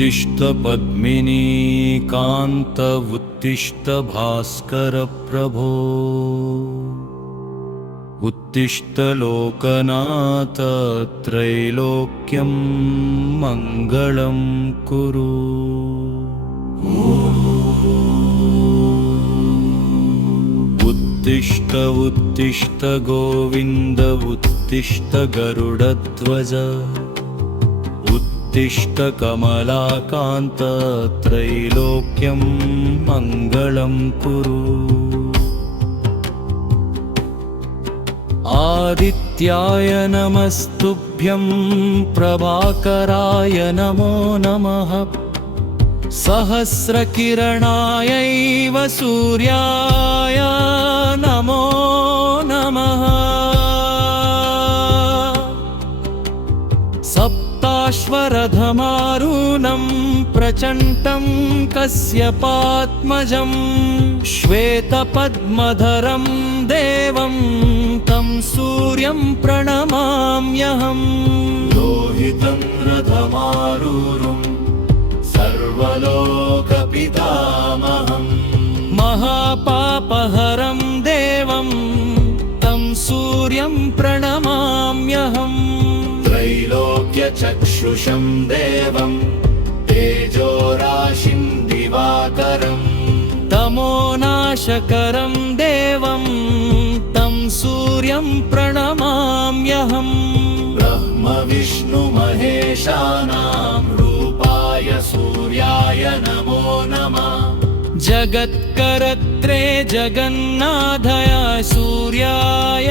उत्तिष्ठ पद्मिनी कान्त उत्तिष्ठ भास्कर प्रभो उत्तिष्ठ लोकनाथ त्रैलोक्यं मङ्गलं कुरु। उत्तिष्ठ उत्तिष्ठ गोविन्द उत्तिष्ठ गरुडध्वज उत्तिष्ठ कमलाकान्त त्रैलोक्यं मङ्गलं कुरु। आदित्याय नमस्तुभ्यं प्रभाकराय नमो नमः सहस्रकिरणायैव सूर्याय नमो नमः। सप्ताश्वरधमारूनं प्रचण्डं कश्यपात्मजं श्वेतपद्मधरं देवं तं सूर्यं प्रणमाम्यहम्। लोहितं रथमारूरुं सर्वलोकपितामहं महापापहरं देवं तं सूर्यं प्रणमाम्यहम्। त्रैलोक्यचक्षुषं देवं तेजोराशिं दिवाकरं तमोनाशकरं देवं तं सूर्यं प्रणमाम्यहम्। ब्रह्म विष्णु महेशानां रूपाय सूर्याय नमो नमः जगत्कर्त्रे जगन्नाथाय सूर्याय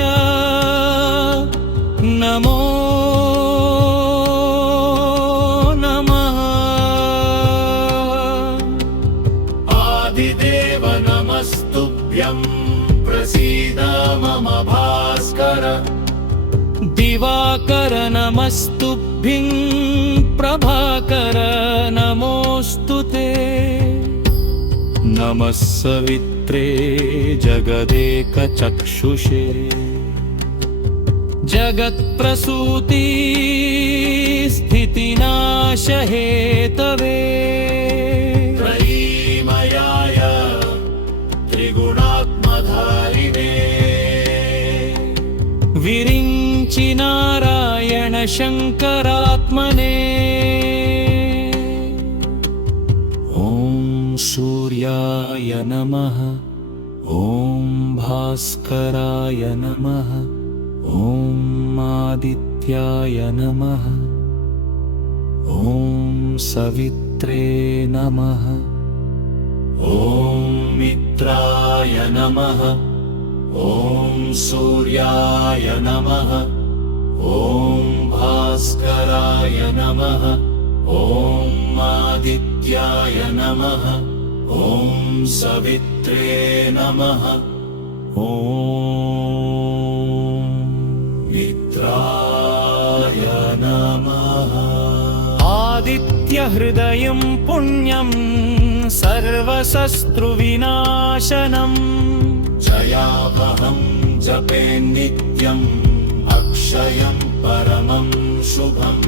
नमो नमः। आदिदेव नमस्तुभ्यं प्रसीद मम भास्कर दिवाकर नमस्तुभ्यं प्रभाकर नमोऽस्तुते। नमः सवित्रे जगदेकचक्षुषे जगत्प्रसूति स्थितिनाशहेतवे त्रयीमयाय त्रिगुणात्मधारिणे विरिञ्चि नारायण शङ्करात्मने। ॐ सूर्याय नमः ॐ भास्कराय नमः ॐ आदित्याय नमः ॐ सवित्रे नमः ॐ मित्राय नमः ॐ सूर्याय नमः ॐ भास्कराय नमः ॐ आदित्याय नमः ॐ सवित्रे नमः ॐ मित्राय नमः। आदित्यहृदयं पुण्यं सर्वशत्रुविनाशनम् जयावहं जपे नित्यम् अक्षयं परमं शुभम्